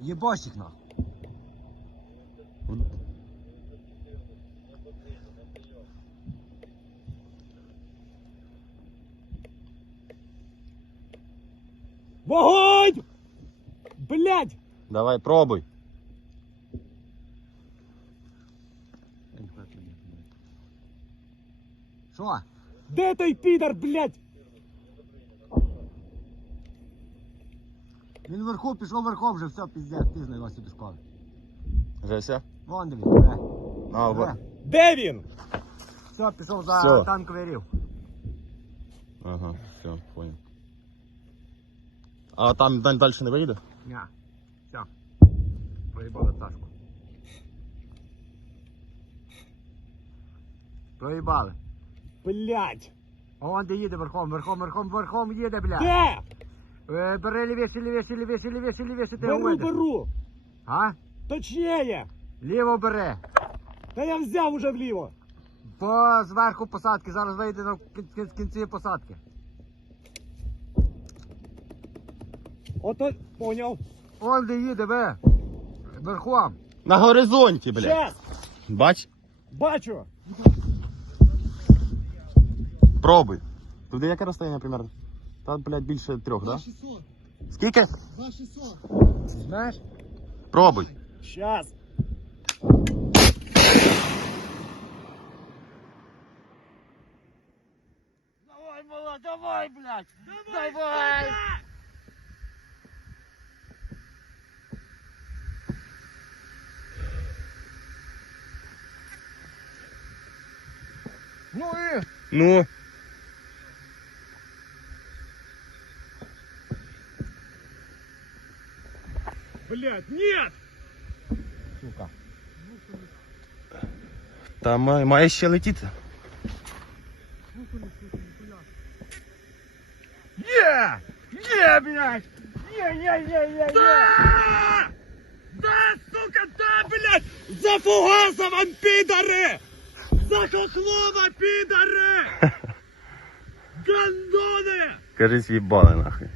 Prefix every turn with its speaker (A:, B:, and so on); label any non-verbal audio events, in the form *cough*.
A: Єбощик нахуй.
B: Вогонь! Блять!
C: Давай, пробуй.
A: Що?
B: Де той підар, блять?
A: Він вверху пішов верхом вже, все, піздець, пізно його сюди школи.
C: Вже все?
A: Вон де він, бре.
C: А,
A: Бре.
C: в...
B: Де він?
A: Все, пішов за
C: Всьо.
A: танковий рів.
C: Ага, все, понял. А там далі дальше не вийде?
A: Ня. Все. Проїбали пташку. Проїбали.
B: Блять!
A: А вон де їде верхом, верхом, верхом, верхом їде, бля.
B: Де?
A: Е, бери лівіше, лівіше, лівіше, лівіше, лівіше, ти
B: Беру,
A: увидиш.
B: беру!
A: А?
B: Точніє!
A: Ліво бери.
B: Та я взяв уже вліво!
A: По зверху посадки, зараз вийде на кін- кін- кінці посадки.
B: Ото, поняв.
A: Вон де їде, ви. Верхом.
C: На горизонті, блядь.
B: Щас!
C: Бач?
B: Бачу!
C: Пробуй. Туди яке розстояння примерно? Та, блядь, більше трьох, да?
D: 600,
C: Скільки?
D: 2600.
A: Знаєш?
C: Пробуй.
B: Щас!
A: Давай, мала, давай, блядь! Давай! Ну і...
C: Ну.
B: Блять, нет!
A: Сука.
C: Та має, має ще летіти.
A: Є! Є, блядь! Є, є, є, є, є!
B: Да! Да, сука, да, блядь! За фугасом, підари! За хохлова, підари! *laughs* Гандони!
C: Кажись, їбали нахуй.
B: Ховай!